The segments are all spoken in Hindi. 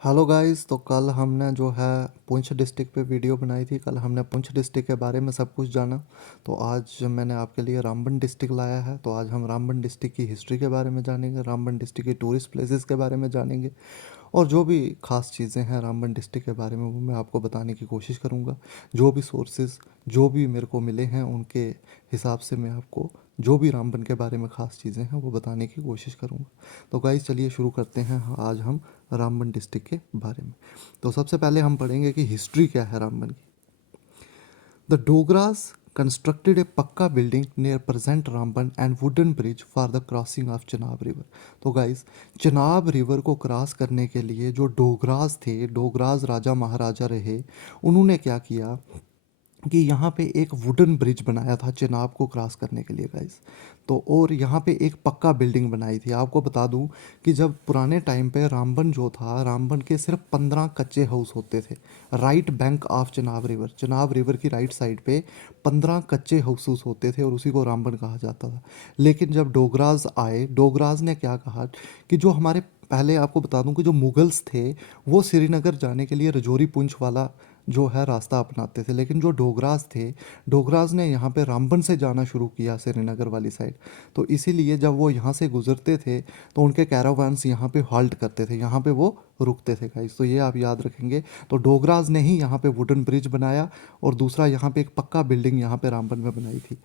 Hello guys. तो कल हमने जो है पुंछ डिस्ट्रिक्ट पे वीडियो बनाई थी। कल हमने पुंछ डिस्ट्रिक्ट के बारे में सब कुछ जाना। तो आज मैंने आपके लिए रामबन डिस्ट्रिक्ट लाया है। तो आज हम रामबन डिस्ट्रिक्ट की हिस्ट्री के बारे में जानेंगे, रामबन डिस्ट्रिक्ट की टूरिस्ट प्लेसेस के बारे में जानेंगे और जो भी खास चीज़ें हैं रामबन डिस्ट्रिक्ट के बारे में वो मैं आपको बताने की कोशिश करूँगा। जो भी सोर्सेज जो भी मेरे को मिले हैं उनके हिसाब से मैं आपको जो भी रामबन के बारे में खास चीज़ें हैं वो बताने की कोशिश करूँगा। तो गाइस चलिए शुरू करते हैं आज हम रामबन डिस्ट्रिक्ट के बारे में। तो सबसे पहले हम पढ़ेंगे कि हिस्ट्री क्या है रामबन की। द डोगरास constructed a पक्का building near present Ramban and wooden bridge for the crossing of Chenab river. तो गाइस चनाब रिवर को क्रॉस करने के लिए जो डोगरास थे, डोगरास राजा महाराजा रहे, उन्होंने क्या किया कि यहाँ पे एक वुडन ब्रिज बनाया था चेनाब को क्रॉस करने के लिए गाइस। तो और यहाँ पे एक पक्का बिल्डिंग बनाई थी। आपको बता दूँ कि जब पुराने टाइम पे रामबन जो था, रामबन के सिर्फ 15 कच्चे हाउस होते थे। Right bank of Chenab river की राइट साइड पे 15 कच्चे हाउसेस होते थे और उसी को रामबन कहा जाता था। लेकिन जब डोगराज आए, डोगराज ने क्या कहा कि जो हमारे पहले आपको बता दूं कि जो मुगल्स थे वो श्रीनगर जाने के लिए रजौरी पुंछ वाला जो है रास्ता अपनाते थे, लेकिन जो डोगराज थे, डोगराज ने यहाँ पे रामबन से जाना शुरू किया श्रीनगर वाली साइड। तो इसीलिए जब वो यहाँ से गुजरते थे तो उनके कैरावान्स यहाँ पे हॉल्ट करते थे, यहाँ पे वो रुकते थे गाइस। तो ये आप याद रखेंगे। तो डोगराज ने ही यहाँ पे वुडन ब्रिज बनाया और दूसरा यहाँ पे एक पक्का बिल्डिंग यहाँ पे रामबन में बनाई थी।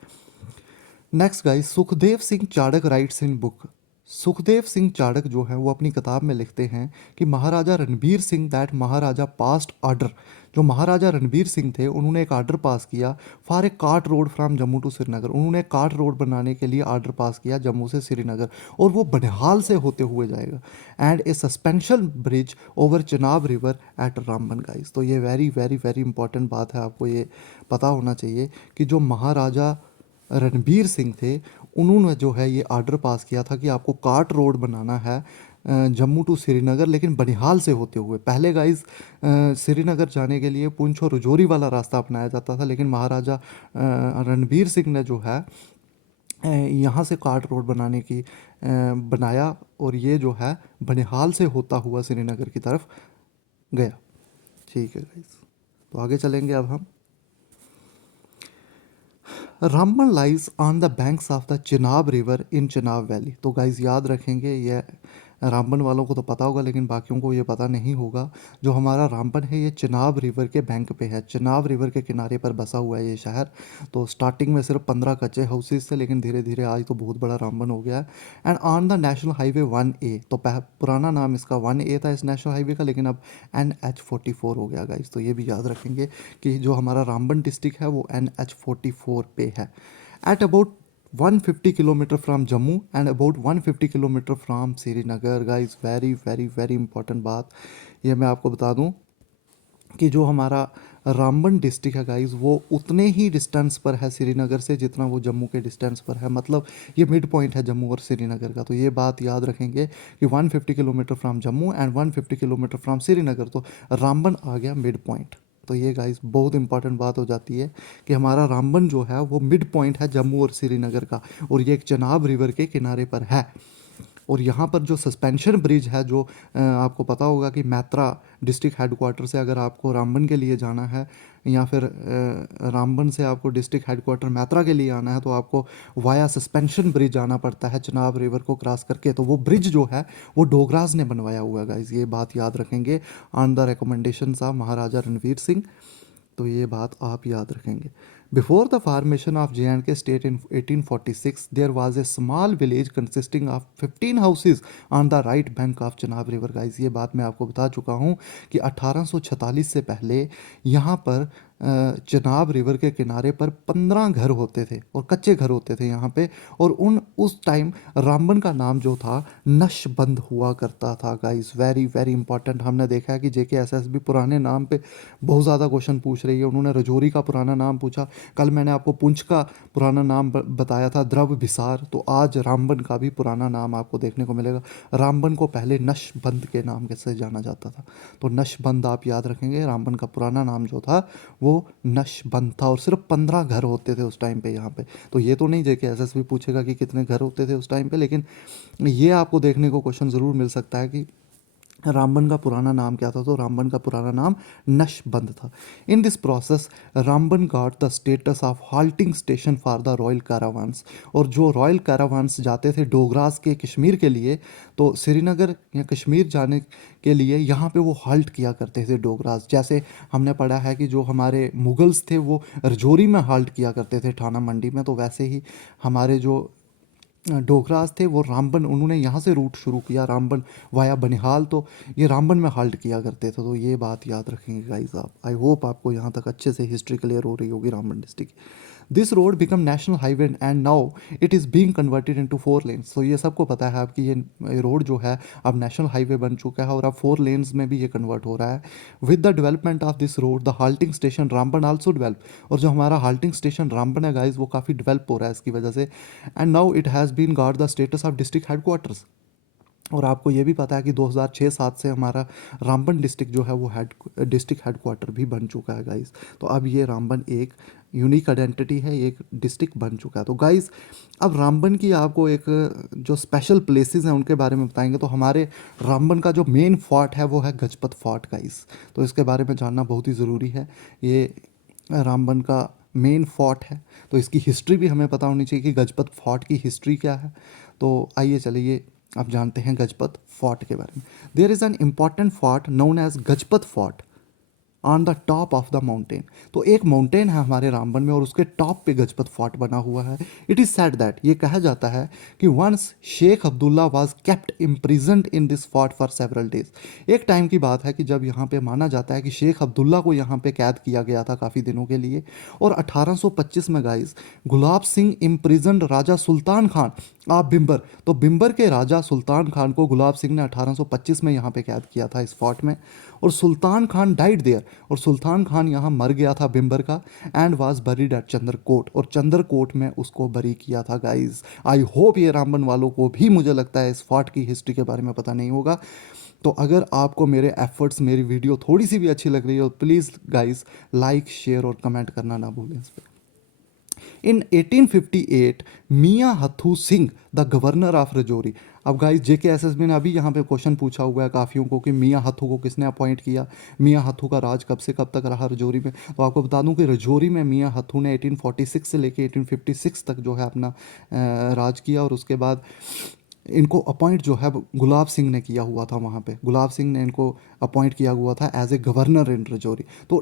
Next guys, Sukhdev Singh Chadak writes in book. Sukhdev Singh Chadak जो है वो अपनी किताब में लिखते हैं कि Maharaja Ranbir Singh that Maharaja passed order. जो महाराजा रणबीर सिंह थे उन्होंने एक ऑर्डर पास किया for a cart road from Jammu to Srinagar. उन्होंने एक कार्ट रोड बनाने के लिए ऑर्डर पास किया जम्मू से श्रीनगर और वो बनिहाल से होते हुए जाएगा। And A suspension bridge over Chenab river eight Ramban guys. तो ये वेरी वेरी वेरी इंपॉर्टेंट बात है, आपको ये पता होना चाहिए कि जो महाराजा रणबीर सिंह थे उन्होंने जो है ये ऑर्डर पास किया था कि आपको कार्ट रोड बनाना है जम्मू टू श्रीनगर, लेकिन बनिहाल से होते हुए। पहले गाइस श्रीनगर जाने के लिए पुंछ और रजौरी वाला रास्ता अपनाया जाता था, लेकिन महाराजा रणबीर सिंह ने जो है यहाँ से कार्ट रोड बनाने की बनाया और ये जो है बनिहाल से होता हुआ श्रीनगर की तरफ गया। ठीक है गाइस, तो आगे चलेंगे अब हम। Ramban lies on the banks of the Chenab river in Chenab valley. तो गाइज याद रखेंगे, ये रामबन वालों को तो पता होगा लेकिन बाकियों को ये पता नहीं होगा। जो हमारा रामबन है ये चिनाब रिवर के बैंक पे है, चिनाब रिवर के किनारे पर बसा हुआ है ये शहर। तो स्टार्टिंग में सिर्फ 15 कच्चे हाउसेस थे, लेकिन धीरे धीरे आज तो बहुत बड़ा रामबन हो गया है। And on the national highway 1A। तो पुराना नाम इसका 1A था इस नेशनल हाईवे का, लेकिन अब NH44 हो गया गाइज। तो ये भी याद रखेंगे कि जो हमारा रामबन डिस्ट्रिक्ट है वो NH44 पे है। At about 150 kilometre from Jammu and about 150 kilometre from Srinagar guys. Very very very important बात ये मैं आपको बता दूं कि जो हमारा रामबन डिस्ट्रिक्ट है गाइस वो उतने ही डिस्टेंस पर है श्रीनगर से जितना वो जम्मू के डिस्टेंस पर है। मतलब ये मिड पॉइंट है जम्मू और श्रीनगर का। तो ये बात याद रखेंगे कि 150 kilometre from Jammu and 150 kilometre from Srinagar. तो रामबन आ गया मिड पॉइंट। तो ये गाइस बहुत इंपॉर्टेंट बात हो जाती है कि हमारा रामबन जो है वो मिड पॉइंट है जम्मू और श्रीनगर का, और ये एक चनाब रिवर के किनारे पर है। और यहाँ पर जो सस्पेंशन ब्रिज है, जो आपको पता होगा कि मैत्रा डिस्ट्रिक्ट हेडक्वार्टर से अगर आपको रामबन के लिए जाना है या फिर रामबन से आपको डिस्ट्रिक्ट हेडक्वार्टर मैत्रा के लिए आना है तो आपको वाया सस्पेंशन ब्रिज आना पड़ता है चनाब रिवर को क्रॉस करके। तो वो ब्रिज जो है वो डोगराज ने बनवाया हुआ है गाइज। ये बात याद रखेंगे on the recommendation of Maharaja Ranvir Singh. तो ये बात आप याद रखेंगे। Before the formation of J&K state in 1846 there was a small village consisting of 15 houses on the right bank of Chenab river guys. ये बात मैं आपको बता चुका हूँ कि 1846 से पहले यहाँ पर चनाब रिवर के किनारे पर 15 घर होते थे और कच्चे घर होते थे यहाँ पे। और उस टाइम रामबन का नाम जो था नशबंद हुआ करता था गाइस। Very very important. हमने देखा है कि JKSS भी पुराने नाम पे बहुत ज़्यादा क्वेश्चन पूछ रही है। उन्होंने रजौरी का पुराना नाम पूछा, कल मैंने आपको पुंछ का पुराना नाम बताया था द्रव भिसार। तो आज रामबन का भी पुराना नाम आपको देखने को मिलेगा। रामबन को पहले नशबंद के नाम से जाना जाता था। तो नशबंद आप याद रखेंगे, रामबन का पुराना नाम जो था वो नशबंद था और सिर्फ 15 घर होते थे उस टाइम पे यहाँ पे। तो ये तो नहीं JKSS भी पूछेगा कि कितने घर होते थे उस टाइम पे, लेकिन ये आपको देखने को क्वेश्चन ज़रूर मिल सकता है कि रामबन का पुराना नाम क्या था? तो रामबन का पुराना नाम नशबंद था। In this process Ramban got the status of halting station for the royal caravans. और जो रॉयल कैरावान्स जाते थे डोगरास के कश्मीर के लिए, तो श्रीनगर या कश्मीर जाने के लिए यहाँ पे वो हाल्ट किया करते थे डोगरास। जैसे हमने पढ़ा है कि जो हमारे मुगल्स थे वो रजौरी में हाल्ट किया करते थे थाना मंडी में, तो वैसे ही हमारे जो डोगरास थे वो रामबन, उन्होंने यहाँ से रूट शुरू किया रामबन वाया बनिहाल, तो ये रामबन में हाल्ट किया करते थे। तो ये बात याद रखेंगे गाइस आप। आई होप आपको यहाँ तक अच्छे से हिस्ट्री क्लियर हो रही होगी रामबन डिस्ट्रिक्ट की। This road become national highway and now it is being converted into 4 lens. तो ये सबको पता है आपकी ये रोड जो है अब नेशनल हाईवे बन चुका है और अब 4 लेन्स में भी ये कन्वर्ट हो रहा है। With the development of this road the halting station Ramban also develop. और जो हमारा हाल्टिंग स्टेशन रामबन है गाइस वो काफ़ी डेवलप हो रहा है इसकी वजह से। And now it has been got the status of district headquarters. और आपको ये भी पता है कि 2006-07 से हमारा रामबन डिस्ट्रिक्ट जो है वो डिस्ट्रिक्ट हेडक्वार्टर भी बन चुका है गाइस। तो अब ये रामबन एक यूनिक आइडेंटिटी है, एक डिस्ट्रिक्ट बन चुका है। तो गाइस अब रामबन की आपको एक जो स्पेशल प्लेसेस हैं उनके बारे में बताएंगे। तो हमारे रामबन का जो मेन फोर्ट है वो है गजपत फोर्ट गाइस। तो इसके बारे में जानना बहुत ही ज़रूरी है। ये रामबन का मेन फोर्ट है, तो इसकी हिस्ट्री भी हमें पता होनी चाहिए कि गजपत फोर्ट की हिस्ट्री क्या है। तो आइए चलिए अब जानते हैं गजपत फोर्ट के बारे में। There is an important fort known as Gajpat fort on the top of the mountain. तो एक माउंटेन है हमारे रामबन में और उसके टॉप पे गजपत फोर्ट बना हुआ है। इट इज़ सेड दैट, ये कहा जाता है कि once Sheikh Abdullah was kept imprisoned in this fort for several days. एक टाइम की बात है कि जब यहाँ पे माना जाता है कि शेख अब्दुल्ला को यहाँ पे कैद किया गया था काफ़ी दिनों के लिए। और 1825 में गाइस गुलाब सिंह इम्प्रिजन्ड राजा सुल्तान खान आप बिम्बर। तो बिम्बर के राजा सुल्तान खान को गुलाब सिंह ने 1825 में यहाँ पे कैद किया था इस फोर्ट में। और सुल्तान खान डाइड देयर, और सुल्तान खान यहाँ मर गया था बिम्बर का। And was buried at Chandrakot, और चंद्रकोट में उसको बरी किया था गाइस। आई होप ये रामबन वालों को भी मुझे लगता है इस फोर्ट की हिस्ट्री के बारे में पता नहीं होगा। तो अगर आपको मेरे एफर्ट्स, मेरी वीडियो थोड़ी सी भी अच्छी लग रही है तो प्लीज़ गाइस लाइक शेयर और कमेंट करना ना भूलें इस पर। In 1858 Mian Hathu Singh the governor of Rajouri. अब गाइस JKSSB ने अभी यहाँ पे क्वेश्चन पूछा हुआ है काफ़ियों को कि मियाँ हथू को किसने अपॉइंट किया, मियाँ हथू का राज कब से कब तक रहा रजौरी में। तो आपको बता दूं कि रजौरी में मियाँ हथू ने 1846 से लेके 1856 तक जो है अपना राज किया। और उसके बाद इनको अपॉइंट जो है गुलाब सिंह ने किया हुआ था। वहाँ पे गुलाब सिंह ने इनको अपॉइंट किया हुआ था as a governor in Rajouri. तो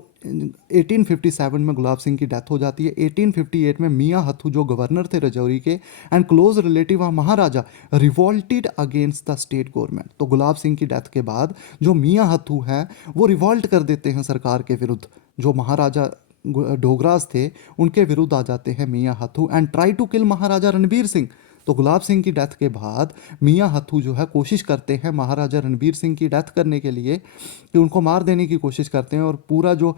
1857 में गुलाब सिंह की डेथ हो जाती है। 1858 में मियाँ हथू जो गवर्नर थे रजौरी के and close relative of Maharaja revolted against the state government. तो गुलाब सिंह की डेथ के बाद जो मियाँ हथू हैं वो रिवॉल्ट कर देते हैं सरकार के विरुद्ध। जो महाराजा डोगरास थे उनके विरुद्ध आ जाते हैं मियाँ हथू एंड ट्राई टू किल महाराजा रणबीर सिंह। तो गुलाब सिंह की डेथ के बाद मियाँ हथू जो है कोशिश करते हैं महाराजा रणबीर सिंह की डेथ करने के लिए, कि उनको मार देने की कोशिश करते हैं। और पूरा जो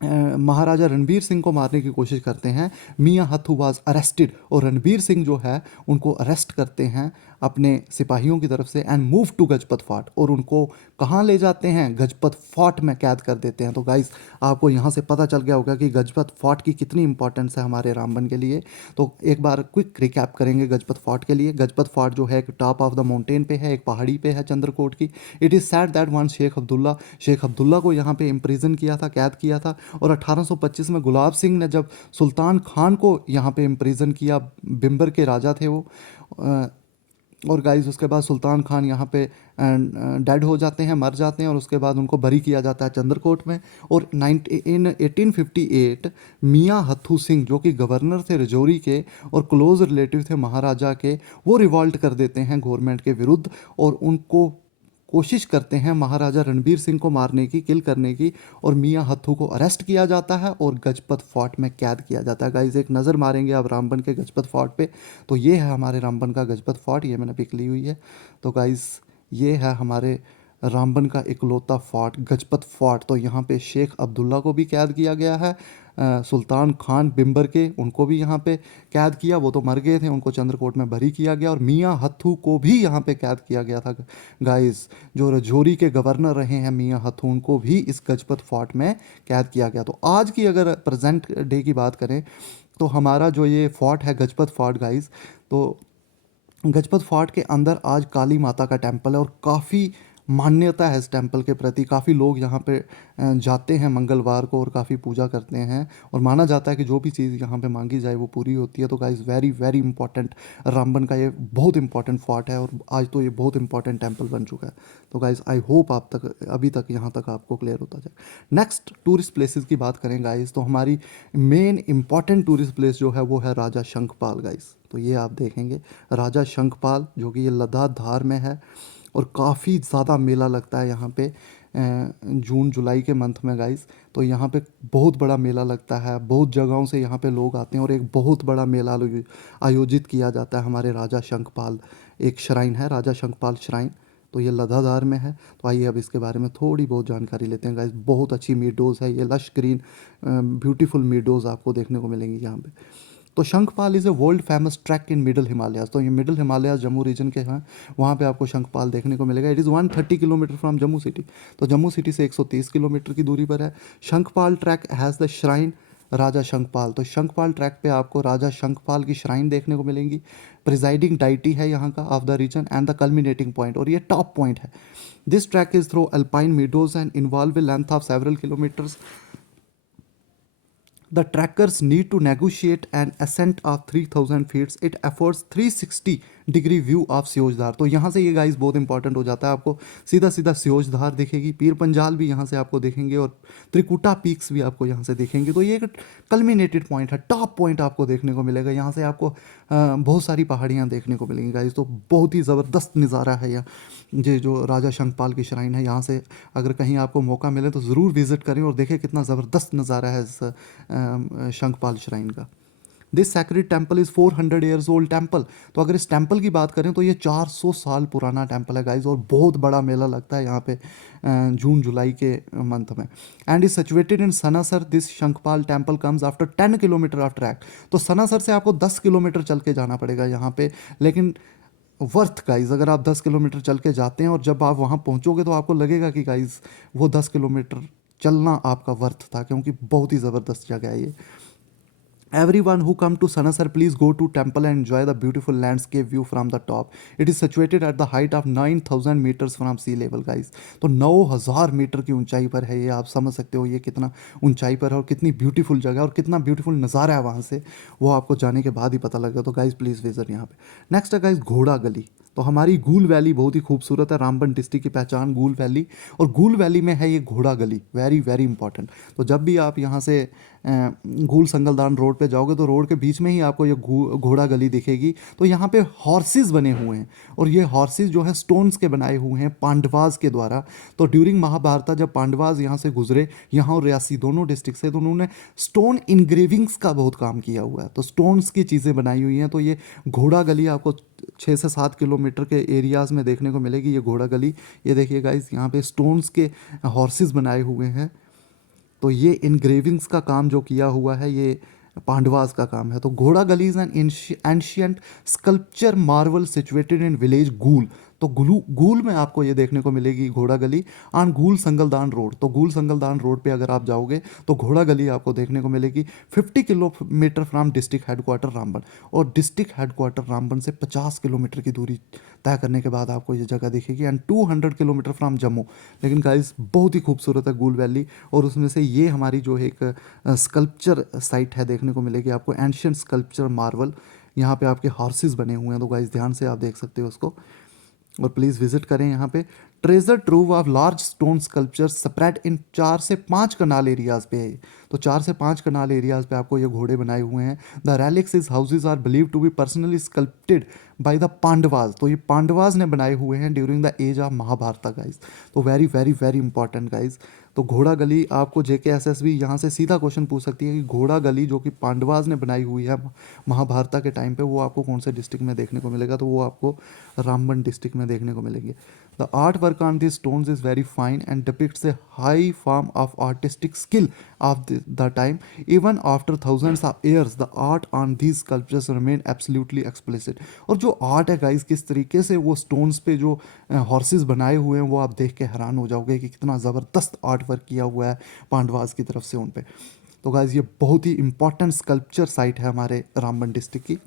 महाराजा रणबीर सिंह को मारने की कोशिश करते हैं। मियाँ हथू वाज अरेस्टेड, और रणबीर सिंह जो है उनको अरेस्ट करते हैं अपने सिपाहियों की तरफ से and move to Gajpat fort. और उनको कहाँ ले जाते हैं? गजपत फोर्ट में कैद कर देते हैं। तो गाइस आपको यहाँ से पता चल गया होगा कि गजपत फोर्ट की कितनी इंपॉर्टेंस है हमारे रामबन के लिए। तो एक बार क्विक रिकैप करेंगे गजपत फोर्ट के लिए। गजपत फोर्ट जो है एक टॉप ऑफ द माउंटेन पे है, एक पहाड़ी पे है चंद्रकोट की। It is said that one Sheikh Abdullah को यहाँ पे इम्प्रिजन किया था, कैद किया था। और 1825 में गुलाब सिंह ने जब सुल्तान खान को यहाँ पे इम्प्रिजन किया, बिम्बर के राजा थे वो। और गाइस उसके बाद सुल्तान खान यहाँ पे डेड हो जाते हैं, मर जाते हैं। और उसके बाद उनको बरी किया जाता है चंद्रकोट में। और 1858 मियाँ हथू सिंह जो कि गवर्नर थे रजौरी के और क्लोज रिलेटिव थे महाराजा के, वो रिवॉल्ट कर देते हैं गवर्नमेंट के विरुद्ध। और उनको कोशिश करते हैं महाराजा रणबीर सिंह को मारने की, किल करने की। और मियाँ हथू को अरेस्ट किया जाता है और गजपत फोर्ट में कैद किया जाता है। गाइस एक नज़र मारेंगे आप रामबन के गजपत फोर्ट पे। तो ये है हमारे रामबन का गजपत फोर्ट, ये मैंने पिक ली हुई है। तो गाइस ये है हमारे रामबन का इकलौता फोर्ट गजपत फोर्ट। तो यहाँ पे शेख अब्दुल्ला को भी कैद किया गया है, सुल्तान खान बिम्बर के उनको भी यहाँ पे कैद किया, वो तो मर गए थे, उनको चंद्रकोट में बरी किया गया। और मियाँ हथू को भी यहाँ पे कैद किया गया था गाइस। जो रजौरी के गवर्नर रहे हैं मियाँ हथू, उनको भी इस गजपत फोर्ट में कैद किया गया। तो आज की अगर प्रेजेंट डे की बात करें तो हमारा जो ये फोर्ट है गजपत फोर्ट गाइस, तो गजपत फोर्ट के अंदर आज काली माता का टेम्पल है और काफ़ी मान्यता है इस टेम्पल के प्रति। काफ़ी लोग यहाँ पे जाते हैं मंगलवार को और काफ़ी पूजा करते हैं और माना जाता है कि जो भी चीज़ यहाँ पे मांगी जाए वो पूरी होती है। तो guys very very important, Ramban का ये बहुत इंपॉर्टेंट फोर्ट है और आज तो ये बहुत इंपॉर्टेंट टेम्पल बन चुका है। तो गाइस आई होप आप तक अभी तक यहाँ तक आपको क्लियर होता जाए। नेक्स्ट टूरिस्ट प्लेसेस की बात करें गाइस, तो हमारी मेन इंपॉर्टेंट टूरिस्ट प्लेस जो है वो है राजा शंखपाल गाइस। तो ये आप देखेंगे राजा शंखपाल, जो कि ये लद्दाख धार में है और काफ़ी ज़्यादा मेला लगता है यहाँ पे जून जुलाई के मंथ में गाइस। तो यहाँ पे बहुत बड़ा मेला लगता है, बहुत जगहों से यहाँ पे लोग आते हैं और एक बहुत बड़ा मेला आयोजित किया जाता है हमारे राजा शंखपाल। एक श्राइन है राजा शंखपाल श्राइन, तो ये लद्दाख में है। तो आइए अब इसके बारे में थोड़ी बहुत जानकारी लेते हैं गाइस। बहुत अच्छी मीडोज़ है ये, लश ग्रीन ब्यूटीफुल मीडोज़ आपको देखने को मिलेंगी यहाँ पे। तो Shankhpal is a world famous track in middle Himalayas. तो ये मिडल हिमालयाज जम्मू रीजन के हैं, वहाँ पे आपको शंखपाल देखने को मिलेगा। It is 130 kilometre from Jammu city. तो जम्मू सिटी से 130 किलोमीटर की दूरी पर है। Shankhpal track has the shrine राजा शंखपाल। तो शंखपाल ट्रैक पे आपको राजा शंखपाल की श्राइन देखने को मिलेंगी। प्रिजाइडिंग डाइटी है यहाँ का of the region and the culminating point, और ये टॉप पॉइंट है। This track is through alpine meadows and involve a length of several kilometres. The trackers need to negotiate an ascent of 3000 feet. It affords 360 degree view of Seojdhar. तो यहाँ से ये गाइस बहुत इंपॉर्टेंट हो जाता है, आपको सीधा सीधा सियोजधार दिखेगी, पीर पंजाल भी यहाँ से आपको देखेंगे और त्रिकुटा पीक्स भी आपको यहाँ से दिखेंगे। तो ये एक कल्मिनेटेड पॉइंट है, टॉप पॉइंट आपको देखने को मिलेगा। यहाँ से आपको बहुत सारी पहाड़ियाँ देखने को मिलेंगी गाइस। तो बहुत ही ज़बरदस्त नज़ारा है यहाँ, ये जो राजा शंखपाल की श्राइन है। यहाँ से अगर कहीं आपको मौका मिले तो ज़रूर विज़िट करें और देखें कितना ज़बरदस्त नज़ारा है इस शंखपाल श्राइन का। This sacred temple is 400 years old temple. तो अगर इस टेम्पल की बात करें तो ये 400 साल पुराना टेम्पल है गाइज, और बहुत बड़ा मेला लगता है यहाँ पे जून जुलाई के मंथ में। And is situated in Sanasar. This Shankhpal temple comes after 10 kilometre of track. तो सनासर से आपको 10 किलोमीटर चल के जाना पड़ेगा यहाँ पे, लेकिन वर्थ गाइज। अगर आप 10 किलोमीटर चल के जाते हैं और जब आप वहाँ पहुँचोगे तो आपको लगेगा कि गाइज वो 10 किलोमीटर चलना आपका वर्थ था, क्योंकि बहुत ही ज़बरदस्त जगह है ये। Everyone who come to Sanasar, please go to temple and enjoy the beautiful landscape view from the top. It is situated at the height of 9000 meters from sea level, guys. तो 9000 मीटर की ऊंचाई पर है ये। आप समझ सकते हो ये कितना ऊंचाई पर है और कितनी ब्यूटीफुल जगह और कितना ब्यूटीफुल नज़ारा है वहाँ से, वो आपको जाने के बाद ही पता लगेगा। तो गाइज प्लीज़ विजिट यहाँ पे। नेक्स्ट है गाइज घोड़ा गली। तो हमारी गूल वैली बहुत ही खूबसूरत है, रामबन डिस्ट्रिक्ट की पहचान गूल वैली, और गूल वैली में है ये घोड़ा गली, वेरी वेरी इंपॉर्टेंट। तो जब भी आप यहाँ से गूल संगलदान रोड पे जाओगे तो रोड के बीच में ही आपको ये घोड़ा गली दिखेगी। तो यहाँ पे हॉर्सेस बने हुए हैं और ये हॉर्सेस जो है स्टोन्स के बनाए हुए हैं पांडवाज के द्वारा। तो ड्यूरिंग महाभारत जब पांडवाज यहाँ से गुजरे, यहाँ और रियासी दोनों डिस्ट्रिक्ट से, तो उन्होंने स्टोन इनग्रेविंग्स का बहुत काम किया हुआ है। तो स्टोन्स की चीज़ें बनाई हुई हैं। तो ये घोड़ा गली आपको 6 से 7 किलोमीटर के एरियाज़ में देखने को मिलेगी ये घोड़ा गली। ये देखिए गाइस, यहाँ पे स्टोन्स के हॉर्सेस बनाए हुए हैं। तो ये इनग्रेविंग्स का काम जो किया हुआ है ये पांडवास का काम है। तो Ghoda Gali is an ancient sculpture marvel situated in village Gool. तो गूल में आपको ये देखने को मिलेगी घोड़ा गली ऑन गूल संगलदान रोड। तो गूल संगलदान रोड पे अगर आप जाओगे तो घोड़ा गली आपको देखने को मिलेगी 50 kilometre from district headquarter Ramban. और डिस्ट्रिक्ट हेडक्वार्टर रामबन से 50 किलोमीटर की दूरी तय करने के बाद आपको ये जगह दिखेगी। And 200 kilometre from Jammu. लेकिन गाइस बहुत ही खूबसूरत है गूल वैली, और उसमें से ये हमारी जो एक स्कल्पचर साइट है देखने को मिलेगी आपको, एंशियंट स्कल्पचर मार्वल। यहाँ पे आपके हॉर्सेस बने हुए हैं। तो गाइस ध्यान से आप देख सकते हो उसको, और प्लीज़ विजिट करें यहाँ पे। Treasure trove of large stone sculpture spread in 4 से 5 कनाल एरियाज पे है। तो 4 से 5 कनाल एरियाज पे आपको ये घोड़े बनाए हुए हैं। The relics is houses are believe to be personally sculpted by the Pandavas. तो ये पांडवाज ने बनाए हुए हैं during the age of Mahabharata guys. तो very very very important guys. तो घोड़ा गली आपको JKSSB यहाँ से सीधा क्वेश्चन पूछ सकती है कि घोड़ा गली जो कि पांडवाज ने बनाई हुई है महाभारत के टाइम पे, वो आपको कौन से डिस्ट्रिक्ट में देखने को मिलेगा। तो वो आपको रामबन डिस्ट्रिक्ट में देखने को मिलेगी। The art work on this stones is very fine and depicts A high form of artistic skill of the time. Even after thousands of years the art on these sculptures remain absolutely explicit. और जो आर्ट है गाइस, किस तरीके से वो स्टोन्स पे जो हॉर्सेस बनाए हुए हैं वो आप देख के हैरान हो जाओगे कि कितना ज़बरदस्त आर्ट वर्क किया हुआ है पांडवास की तरफ से उन पे। तो गाइस ये बहुत ही इंपॉर्टेंट स्कल्पचर साइट है हमारे रामबन डिस्ट्रिक्ट की।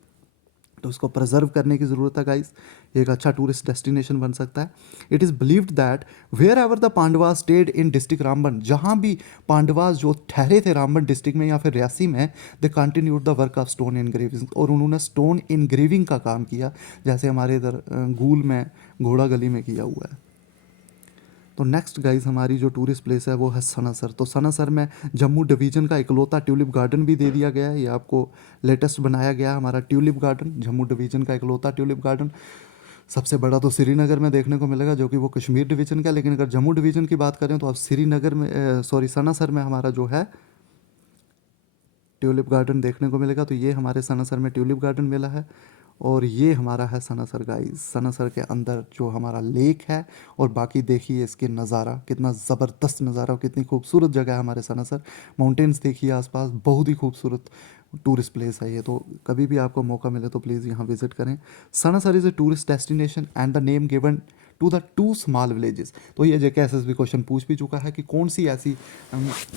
तो उसको प्रिजर्व करने की ज़रूरत है गाइस, एक अच्छा टूरिस्ट डेस्टिनेशन बन सकता है। It is believed that wherever the Pandavas stayed in district Ramban, जहाँ भी पांडवाज जो ठहरे थे रामबन डिस्ट्रिक्ट में या फिर रियासी में, they continued the work of stone engraving, और उन्होंने स्टोन इनग्रेविंग का काम किया, जैसे हमारे इधर गूल में घोड़ा गली में किया हुआ है। तो नेक्स्ट गाइस हमारी जो टूरिस्ट प्लेस है वो है सनासर। तो सनासर में जम्मू डिवीज़न का इकलौता ट्यूलिप गार्डन भी दे दिया गया है, ये आपको लेटेस्ट बनाया गया है हमारा ट्यूलिप गार्डन, जम्मू डिवीज़न का इकलौता ट्यूलिप गार्डन। सबसे बड़ा तो श्रीनगर में देखने को मिलेगा, जो कि वो कश्मीर डिवीज़न का है, लेकिन अगर जम्मू डिवीज़न की बात करें तो आप श्रीनगर में सॉरी सनासर में हमारा जो है ट्यूलिप गार्डन देखने को मिलेगा। तो ये हमारे सनासर में ट्यूलिप गार्डन मिला है, और ये हमारा है सनासर गाइस। सनासर के अंदर जो हमारा लेक है, और बाकी देखिए इसके नज़ारा, कितना ज़बरदस्त नज़ारा और कितनी खूबसूरत जगह है हमारे सनासर। माउंटेन्स देखिए आसपास, बहुत ही खूबसूरत टूरिस्ट प्लेस है ये। तो कभी भी आपको मौका मिले तो प्लीज़ यहाँ विज़िट करें। Sanasar is a tourist destination and the name given to the two small villages. तो ये JK S S B question पूछ भी चुका है कि कौन सी ऐसी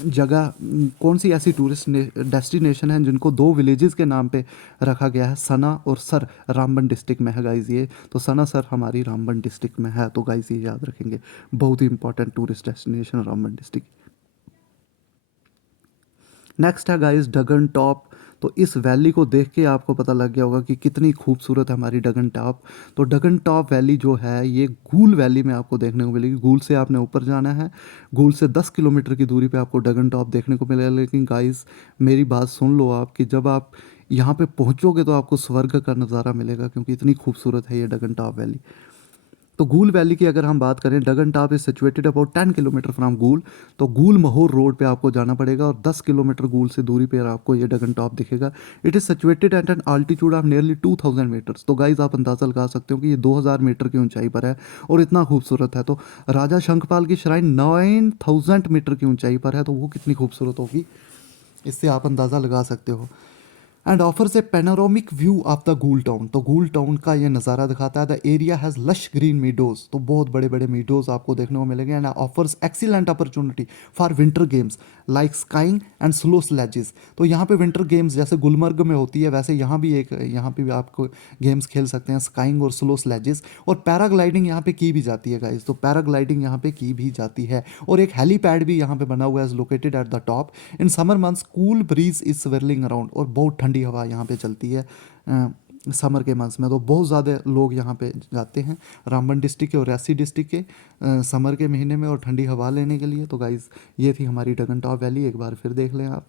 जगह, कौन सी ऐसी टूरिस्ट डेस्टिनेशन है जिनको दो विलेजेस के नाम पे रखा गया है। सना और सर रामबन डिस्ट्रिक्ट में है गाइज ये। तो सना सर हमारी रामबन डिस्ट्रिक्ट में है, तो गाइज ये याद रखेंगे, बहुत ही important tourist destination Ramban district. Next है गाइस डगन टॉप। तो इस वैली को देख के आपको पता लग गया होगा कि कितनी खूबसूरत है हमारी डगन टॉप। तो डगन टॉप वैली जो है ये गूल वैली में आपको देखने को मिलेगी। गूल से आपने ऊपर जाना है, गूल से 10 किलोमीटर की दूरी पे आपको डगन टॉप देखने को मिलेगा। लेकिन गाइस मेरी बात सुन लो आप, कि जब आप यहाँ पे पहुँचोगे तो आपको स्वर्ग का नज़ारा मिलेगा, क्योंकि इतनी खूबसूरत है ये डगन टॉप वैली। तो गूल वैली की अगर हम बात करें, Dagan top is situated about 10 kilometre from Gool. तो गूल महोर रोड पे आपको जाना पड़ेगा, और 10 किलोमीटर गूल से दूरी पे आपको ये डगन टॉप दिखेगा। It is situated at an altitude of nearly 2000 metres. तो गाइज आप अंदाजा लगा सकते हो कि ये 2000 मीटर की ऊंचाई पर है, और इतना खूबसूरत है। तो राजा शंखपाल की श्राइन 9000 मीटर की ऊंचाई पर है, तो वो कितनी खूबसूरत होगी, इससे आप अंदाज़ा लगा सकते हो। And offers a panoramic view of the Gool town. तो गूल टाउन का ये नज़ारा दिखाता है। The area has lush green meadows. तो बहुत बड़े बड़े मीडोज आपको देखने को मिलेंगे। And offers excellent opportunity for winter games like skiing and slow sledges. तो यहाँ पे विंटर गेम्स जैसे गुलमर्ग में होती है, वैसे यहाँ पे भी आपको गेम्स खेल सकते हैं, स्काइंग और स्लो स्लेजेस। और पैराग्लाइडिंग यहाँ पे की भी जाती है गाइज। तो पैराग्लाइडिंग यहाँ पे की भी जाती है, और एक हेलीपैड भी यहाँ पे बना हुआ है, located at the top. In summer months cool breeze is swirling around. और बहुत ठंडी हवा यहाँ पे चलती है समर के मंथ्स में। तो बहुत ज़्यादा लोग यहाँ पे जाते हैं रामबन डिस्ट्रिक्ट के और रियासी डिस्ट्रिक्ट के समर के महीने में, और ठंडी हवा लेने के लिए। तो गाइज़ ये थी हमारी डगन टॉप वैली, एक बार फिर देख लें आप।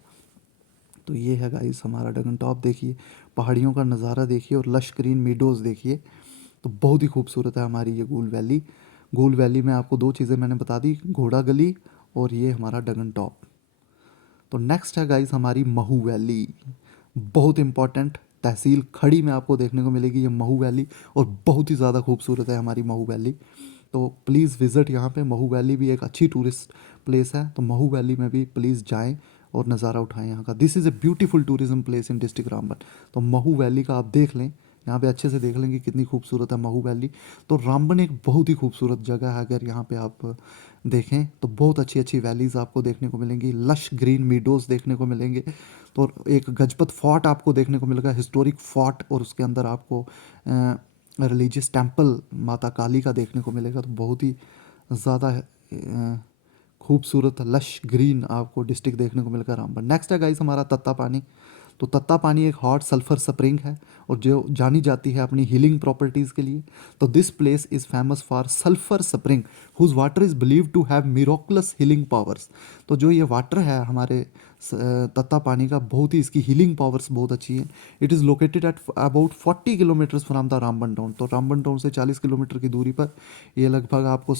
तो ये है गाइज़ हमारा डगन टॉप, देखिए पहाड़ियों का नज़ारा देखिए, और लश ग्रीन मीडोज़ देखिए। तो बहुत ही खूबसूरत है हमारी ये गूल वैली। गूल वैली में आपको दो चीज़ें मैंने बता दी, घोड़ा गली और ये हमारा डगन टॉप। तो नेक्स्ट है गाइस हमारी महू वैली, बहुत इंपॉर्टेंट तहसील खड़ी में आपको देखने को मिलेगी ये महू वैली, और बहुत ही ज़्यादा खूबसूरत है हमारी महू वैली। तो प्लीज़ विज़िट यहाँ पे। महू वैली भी एक अच्छी टूरिस्ट प्लेस है, तो महू वैली में भी प्लीज़ जाएं और नज़ारा उठाएं यहाँ का। This is a beautiful tourism place in district Ramban. तो महू वैली का आप देख लें, यहाँ पे अच्छे से देख लेंगे कितनी खूबसूरत है महू वैली। तो रामबन एक बहुत ही खूबसूरत जगह है, अगर यहाँ पे आप देखें तो बहुत अच्छी अच्छी वैलीज़ आपको देखने को मिलेंगी, लश ग्रीन मीडोज़ देखने को मिलेंगे। तो एक गजपत फोर्ट आपको देखने को मिलेगा, हिस्टोरिक फोर्ट, और उसके अंदर आपको रिलीजियस टेम्पल माता काली का देखने को मिलेगा। तो बहुत ही ज़्यादा खूबसूरत लश ग्रीन आपको डिस्ट्रिक्ट देखने को मिलेगा रामबन। नेक्स्ट है गाइस हमारा तत्ता पानी। तो तत्ता पानी एक हॉट सल्फर स्प्रिंग है, और जो जानी जाती है अपनी हीलिंग प्रॉपर्टीज़ के लिए। तो this place is famous for sulphur spring whose water is believe to have miraculous healing powers. तो जो ये वाटर है हमारे तत्ता पानी का, बहुत ही इसकी हीलिंग पावर्स बहुत अच्छी है। It is located at about 40 kilometres from the Ramban town. तो रामबन टाउन से 40 किलोमीटर की दूरी पर ये लगभग आपको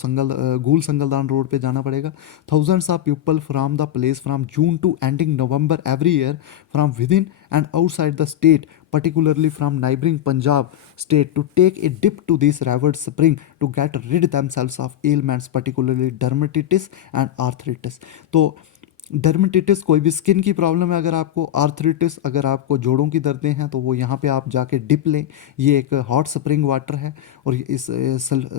गूल संगलदान रोड पे जाना पड़ेगा। Thousands of people from the place from June to ending November every year from within and outside the state, particularly from neighboring Punjab state, to take a dip to this revered spring to get rid themselves of ailments, particularly dermatitis and arthritis. तो डर्मेटिटिस कोई भी स्किन की प्रॉब्लम है, अगर आपको आर्थराइटिस, अगर आपको जोड़ों की दर्दें हैं तो वो यहाँ पे आप जाके डिप लें। ये एक हॉट स्प्रिंग वाटर है और इस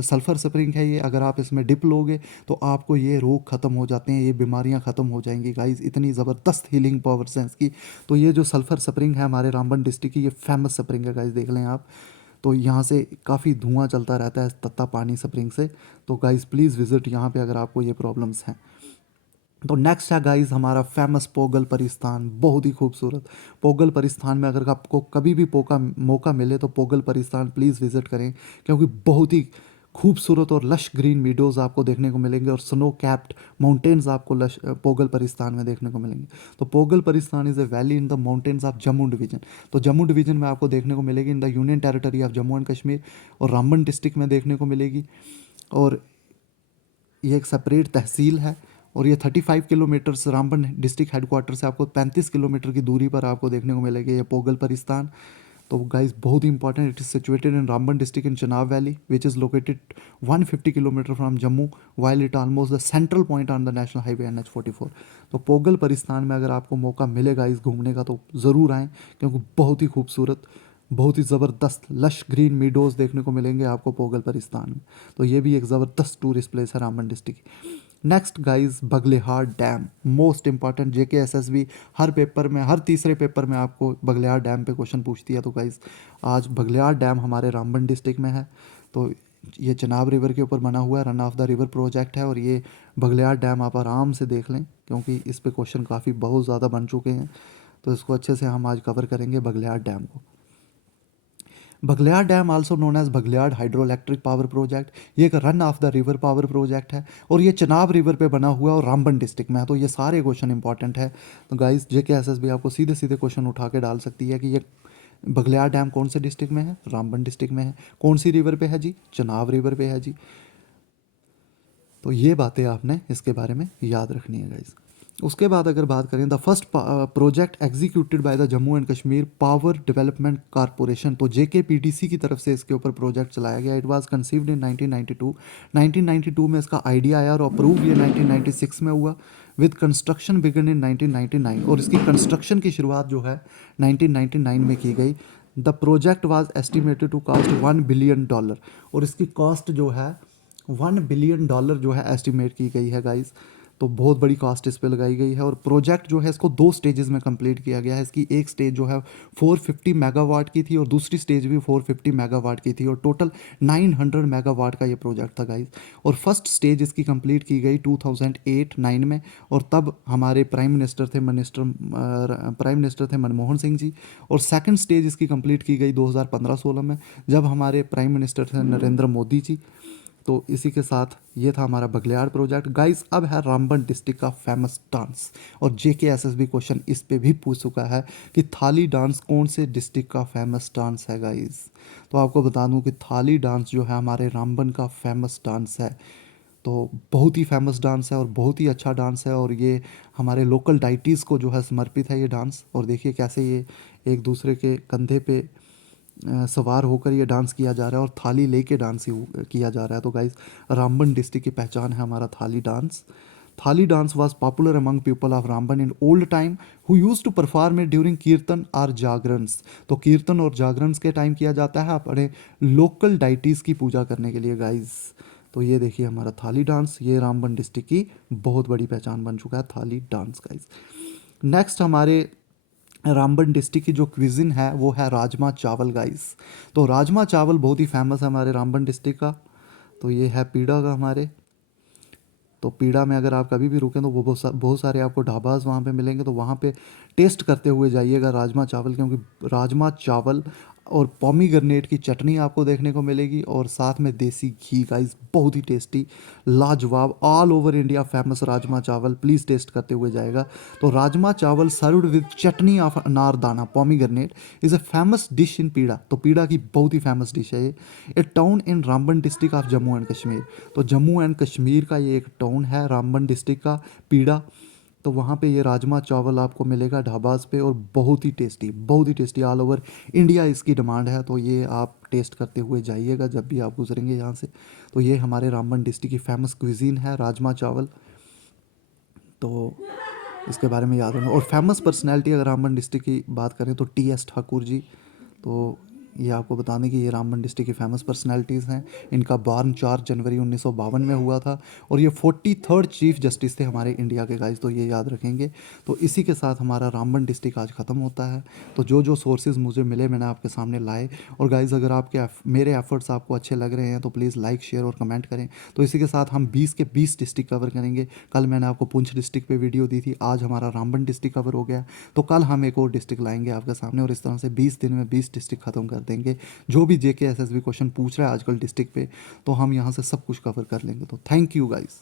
सल्फ़र स्प्रिंग है ये, अगर आप इसमें डिप लोगे तो आपको ये रोग ख़त्म हो जाते हैं, ये बीमारियाँ ख़त्म हो जाएंगी गाइज, इतनी ज़बरदस्त हीलिंग पावर है इसकी। तो ये जो सल्फ़र स्प्रिंग है हमारे रामबन डिस्ट्रिक्ट की, ये फेमस स्प्रिंग है गाइज, देख लें आप। तो यहाँ से काफ़ी धुआं चलता रहता है तत्ता पानी स्प्रिंग से। तो गाइज़ प्लीज़ विज़िट यहाँ पे अगर आपको ये प्रॉब्लम्स हैं। तो नेक्स्ट है गाइस हमारा फेमस पोगल परिस्थान, बहुत ही खूबसूरत। पोगल परिस्थान में अगर आपको कभी भी मौका मिले तो पोगल परिस्थान प्लीज़ विज़िट करें, क्योंकि बहुत ही खूबसूरत और लश ग्रीन मीडोज़ आपको देखने को मिलेंगे और स्नो कैप्ड माउंटेन्स आपको लश पोगल परिस्थान में देखने को मिलेंगे। तो Pogal Paristan is a valley in the mountains of Jammu division. तो जम्मू डिवीजन में आपको देखने को मिलेगी in the union territory of Jammu and Kashmir, और रामबन डिस्ट्रिक्ट में देखने को मिलेगी। और ये एक सेपरेट तहसील है और ये 35 किलोमीटर रामबन डिस्ट्रिक्ट हेडक्वार्टर से आपको 35 किलोमीटर की दूरी पर आपको देखने को मिलेगा ये पोगल परिस्थान। तो गाइस बहुत ही important, it is situated in Ramban district in Chenab valley which is located 150 kilometre from Jammu, while it almost the central point on the national highway NH 44। तो पोगल परिस्थान में अगर आपको मौका मिलेगा इस घूमने का तो ज़रूर आएँ, क्योंकि बहुत ही खूबसूरत, बहुत ही ज़बरदस्त लश ग्रीन मीडोज़ देखने को मिलेंगे आपको पोगल परिस्थान में। तो ये भी एक ज़बरदस्त टूरिस्ट प्लेस है Ramban district. Next guys Baglihar dam, most important, JKSSB हर पेपर में, हर तीसरे पेपर में आपको बगलेहार डैम पे क्वेश्चन पूछती है। तो गाइस आज बगलेहार डैम हमारे रामबन डिस्ट्रिक्ट में है। तो ये चनाब रिवर के ऊपर बना हुआ है, run of the river project है, और ये बगलेहार डैम आप आराम से देख लें, क्योंकि इस पे क्वेश्चन काफ़ी बहुत ज़्यादा बन चुके हैं। तो इसको अच्छे से हम आज कवर करेंगे बगलेहार डैम को। Baglihar dam also known as Baglihar hydro electric power project, ये एक run of the river power project है और ये चनाब रिवर पे बना हुआ है और रामबन डिस्ट्रिक्ट में है। तो ये सारे क्वेश्चन इंपॉर्टेंट है। तो गाइस JKSSB आपको सीधे सीधे क्वेश्चन उठा के डाल सकती है कि ये बगलियार डैम कौन से डिस्ट्रिक्ट में है, रामबन डिस्ट्रिक्ट में है, कौन सी रिवर पे है जी, चनाब रिवर पे है जी। तो ये बातें आपने इसके बारे में याद रखनी है गाइस। उसके बाद अगर बात करें the first project executed by the Jammu and Kashmir power development corporation, तो JKPDC की तरफ से इसके ऊपर प्रोजेक्ट चलाया गया। इट वाज कंसीव्ड इन 1992। 1992 में इसका आइडिया आया और अप्रूव ये 1996 में हुआ, विद कंस्ट्रक्शन बिगन इन 1999, और इसकी कंस्ट्रक्शन की शुरुआत जो है 1999 में की गई। The project was estimated to cost $1 billion, और इसकी कॉस्ट जो है $1 बिलियन जो है एस्टिमेट की गई है गाइस। तो बहुत बड़ी कॉस्ट इस पे लगाई गई है, और प्रोजेक्ट जो है इसको 2 स्टेजेस में कंप्लीट किया गया है। इसकी एक स्टेज जो है 450 मेगावाट की थी और दूसरी स्टेज भी 450 मेगावाट की थी, और टोटल 900 मेगावाट का ये प्रोजेक्ट था गाइस। और फर्स्ट स्टेज इसकी कंप्लीट की गई 2008-9 में, और तब हमारे प्राइम मिनिस्टर थे मनमोहन सिंह जी। और सेकंड स्टेज इसकी कंप्लीट की गई 2015-16 में, जब हमारे प्राइम मिनिस्टर थे नरेंद्र मोदी जी। तो इसी के साथ ये था हमारा बगलियार प्रोजेक्ट गाइस। अब है रामबन डिस्ट्रिक्ट का फेमस डांस, और JKSSB क्वेश्चन इस पे भी पूछ चुका है कि थाली डांस कौन से डिस्ट्रिक्ट का फेमस डांस है गाइस। तो आपको बता दूं कि थाली डांस जो है हमारे रामबन का फेमस डांस है। तो बहुत ही फेमस डांस है और बहुत ही अच्छा डांस है, और ये हमारे लोकल डाइटीज़ को जो है समर्पित है ये डांस। और देखिए कैसे ये एक दूसरे के कंधे पे सवार होकर ये डांस किया जा रहा है और थाली लेके डांस किया जा रहा है। तो गाइस रामबन डिस्ट्रिक्ट की पहचान है हमारा thali dance. Thali dance was popular among people of Ramban in old time who use to perform it during kirtan और जागरन्स। तो कीर्तन और जागरन्स के टाइम किया जाता है अपने लोकल डाइटीज़ की पूजा करने के लिए गाइस। तो ये देखिए हमारा थाली डांस, ये रामबन डिस्ट्रिक्ट की बहुत बड़ी पहचान बन चुका है थाली डांस गाइस। नेक्स्ट हमारे रामबन डिस्ट्रिक्ट की जो क्विज़िन है वो है राजमा चावल गाइस। तो राजमा चावल बहुत ही फेमस है हमारे रामबन डिस्ट्रिक्ट का। तो ये है पीड़ा का हमारे, तो पीड़ा में अगर आप कभी भी रुकें तो वो बहुत सारे आपको ढाबाज वहाँ पे मिलेंगे, तो वहाँ पे टेस्ट करते हुए जाइएगा राजमा चावल, क्योंकि राजमा चावल और पोमीग्रेनेट की चटनी आपको देखने को मिलेगी, और साथ में देसी घी गाइस, बहुत ही टेस्टी, लाजवाब, all over India famous rajma चावल, प्लीज़ टेस्ट करते हुए जाएगा। तो राजमा चावल served with chutney of anardana pomegranate is a famous dish in पीड़ा। तो पीड़ा की बहुत ही फेमस डिश है ये। A town in Ramban district of Jammu and Kashmir. तो जम्मू एंड कश्मीर का ये एक टाउन है रामबन डिस्ट्रिक्ट का पीड़ा। तो वहाँ पे ये राजमा चावल आपको मिलेगा ढाबाज पे, और बहुत ही टेस्टी, बहुत ही टेस्टी, ऑल ओवर इंडिया इसकी डिमांड है। तो ये आप टेस्ट करते हुए जाइएगा जब भी आप गुजरेंगे यहाँ से। तो ये हमारे रामबन डिस्ट्रिक्ट की फेमस क्विजीन है राजमा चावल। तो इसके बारे में याद होना। और फेमस पर्सनैलिटी अगर रामबन डिस्ट्रिक्ट की बात करें तो टी एस ठाकुर जी, तो ये आपको बता दें कि ये रामबन डिस्ट्रिक्ट की फेमस पर्सनैलिटीज़ हैं। इनका बॉर्न 4 जनवरी 1952 में हुआ था और ये 43rd चीफ जस्टिस थे हमारे इंडिया के गाइस, तो ये याद रखेंगे। तो इसी के साथ हमारा रामबन डिस्ट्रिक्ट आज ख़त्म होता है। तो जो जो सोर्सेज मुझे मिले मैंने आपके सामने लाए। और गाइस अगर मेरे एफर्ट्स आपको अच्छे लग रहे हैं तो प्लीज़ लाइक शेयर और कमेंट करें। तो इसी के साथ हम 20 के 20 डिस्ट्रिक्ट कवर करेंगे। कल मैंने आपको पुंछ डिस्ट्रिक्ट पे वीडियो दी थी, आज हमारा रामबन डिस्ट्रिक्ट कवर हो गया। तो कल हम एक और डिस्ट्रिक्ट लाएंगे आपके सामने और इस तरह से 20 दिन में 20 डिस्ट्रिक्ट खत्म कर देंगे। जो भी जेके एसएसबी क्वेश्चन पूछ रहा है आजकल डिस्ट्रिक्ट पे, तो हम यहाँ से सब कुछ कवर कर लेंगे। तो थैंक यू गाइस।